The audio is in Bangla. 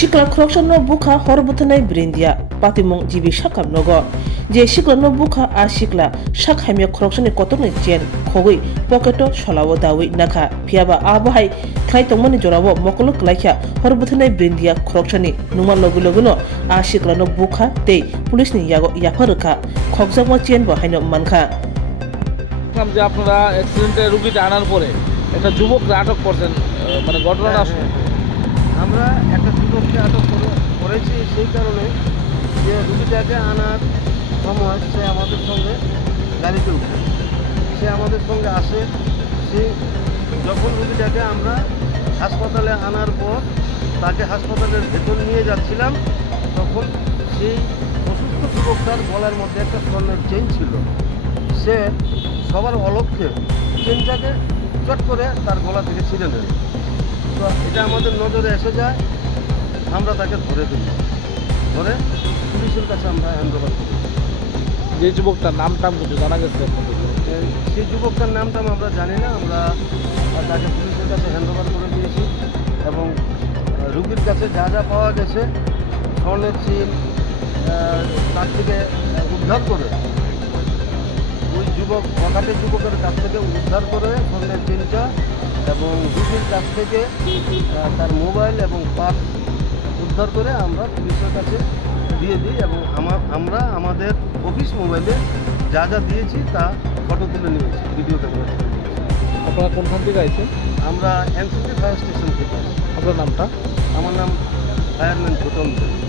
Shikla Krokshan no buka horbutanai brindia, Patimong jibi shakam nogo. Je shikla no buka a shikla, shakhamia Krokshan koton jen, Kogui, Poketo, Sholawo dawi naka, Piaba Abahai, Kaitomani Jorabo, Mokoluk Lakia, horbutanai brindia, Krokshani, Numa Loguloguno, a shikla no buka, de, Police ni Yago Yaparuka, Kogsamo jen Bohino Manka. যে আপনারা অ্যাক্সিডেন্টে রুগীটা আনার পরে একটা যুবককে আটক করছেন, মানে ঘটনাটা আমরা একটা যুবককে আটক করেছি সেই কারণে যে রুগীটাকে আনার সময় সে আমাদের সঙ্গে গাড়িতে উঠে সে আমাদের সঙ্গে আসে। সে যখন রুগীটাকে আমরা হাসপাতালে আনার পর তাকে হাসপাতালের ভেতর নিয়ে যাচ্ছিলাম, তখন সেই অসুস্থ যুবকটার গলার মধ্যে একটা স্বর্ণের চেইন ছিল। সে সবার অলক্ষ্যে চেনটাকে চট করে তার গলা থেকে ছিঁড়ে নেয়। তো এটা আমাদের নজরে এসে যায়, আমরা তাকে ধরে ধরে পুলিশের কাছে আমরা হ্যান্ডওভার করি। যে যুবকটার নাম কিছু জানা গেছে? সেই যুবকটার নামটা আমরা জানি না, আমরা তাকে পুলিশের কাছে হ্যান্ডওভার করে দিয়েছি এবং রুগীর কাছে যা যা পাওয়া গেছে স্বর্ণের চেন তার থেকে উদ্ধার করে, ওই বখাটে যুবকের কাছ থেকে উদ্ধার করে স্বর্ণের চেনটা এবং রুগীর কাছ থেকে তার মোবাইল এবং পার্স উদ্ধার করে আমরা পুলিশের কাছে দিয়ে দিই এবং আমরা আমাদের অফিস মোবাইলে যা যা দিয়েছি তা ফটো তুলে নিয়েছি, ভিডিও ক্যামেরা তুলে নিয়েছি। আপনারা কোনখান থেকে আইছেন? আমরা এনসিপি ফায়ার স্টেশন থেকে। আপনার নামটা? আমার নাম ফায়ারম্যান ছোটন।